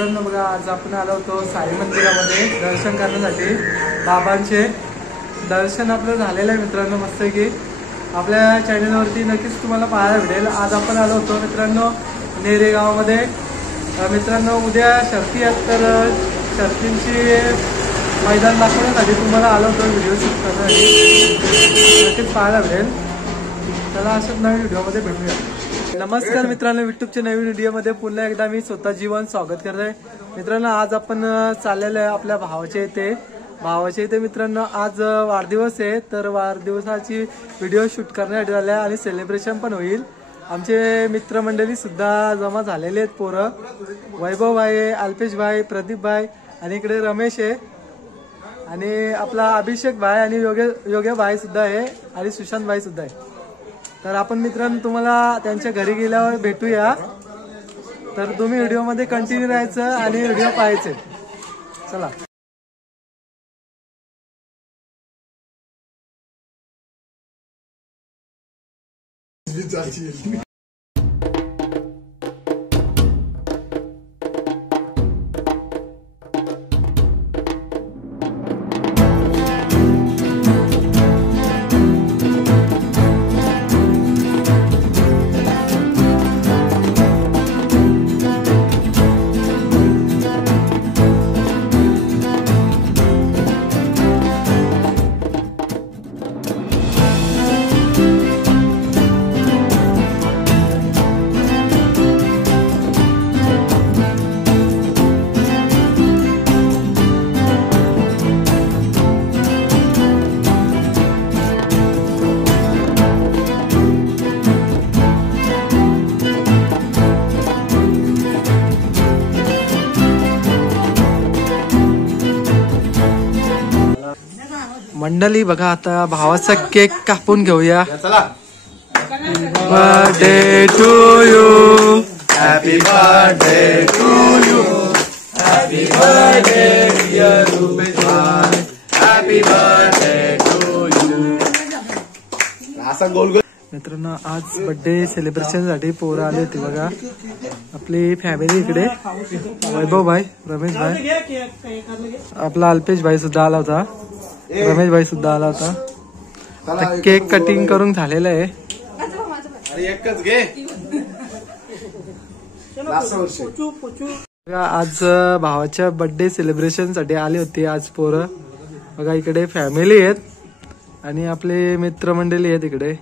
मित्रांनो बघा, आज आपण आलो होतो साई मंदिरामध्ये दर्शन करण्यासाठी। बाबांचे दर्शन आपलं झालेलं आहे मित्रांनो, मस्त की आपल्या चॅनलवरती नक्कीच तुम्हाला पाहायला भेटेल। आज आपण आलो होतो मित्रांनो नेरे गावामध्ये। मित्रांनो उद्या शर्ती आहेत, तर शर्तींची मैदान दाखवण्यासाठी तुम्हाला आलो होतो, व्हिडिओ शूट करण्यासाठी नक्कीच पाहायला भेटेल। चला अशाच नवीन व्हिडिओमध्ये भेटूया। नमस्कार मित्रांनो, युट्यूबच्या नवीन व्हिडिओमध्ये पुन्हा एकदा मी स्वतः जीवन स्वागत करते। मित्रांनो आज आपण चाललेलो आहे आपल्या भावाच्या इथे मित्रांनो आज वाढदिवस आहे, तर वाढदिवसाची व्हिडिओ शूट करण्यासाठी आले आणि सेलिब्रेशन पण होईल। आमचे मित्रमंडळी सुद्धा जमा झालेले आहेत, पोरं वैभव भाई, अल्पेश भाई, प्रदीप भाई आणि इकडे रमेश आहे आणि आपला अभिषेक भाई आणि योग्य भाई सुद्धा आहे आणि सुशांत भाई सुद्धा आहे। तर आपण मित्रांनो तुम्हाला त्यांच्या घरी गेल्यावर भेटूया, तर तुम्ही व्हिडिओमध्ये कंटिन्यू राहायचं आणि व्हिडिओ पाहायचे। चला मंडळी बघा, आता भावाचा केक कापून घेऊया। Birthday to you, happy birthday to you, happy birthday dear Rupesh भाई, हॅपी बर्थडे टू यू। मित्रांनो आज बर्थडे सेलिब्रेशन साठी पोरं आले होते बघा, आपली फॅमिली इकडे वैभव भाई, रमेश भाई, आपला अल्पेश भाई सुद्धा आला होता, रमेश भाई सुद्धा आला होता। केक कटिंग करून झालेलं आहे। आज भावाच्या बर्थडे सेलिब्रेशन साठी आले होते आज पोरं बघा, इकडे फॅमिली आहेत आणि आपले मित्रमंडळी आहेत इकडे।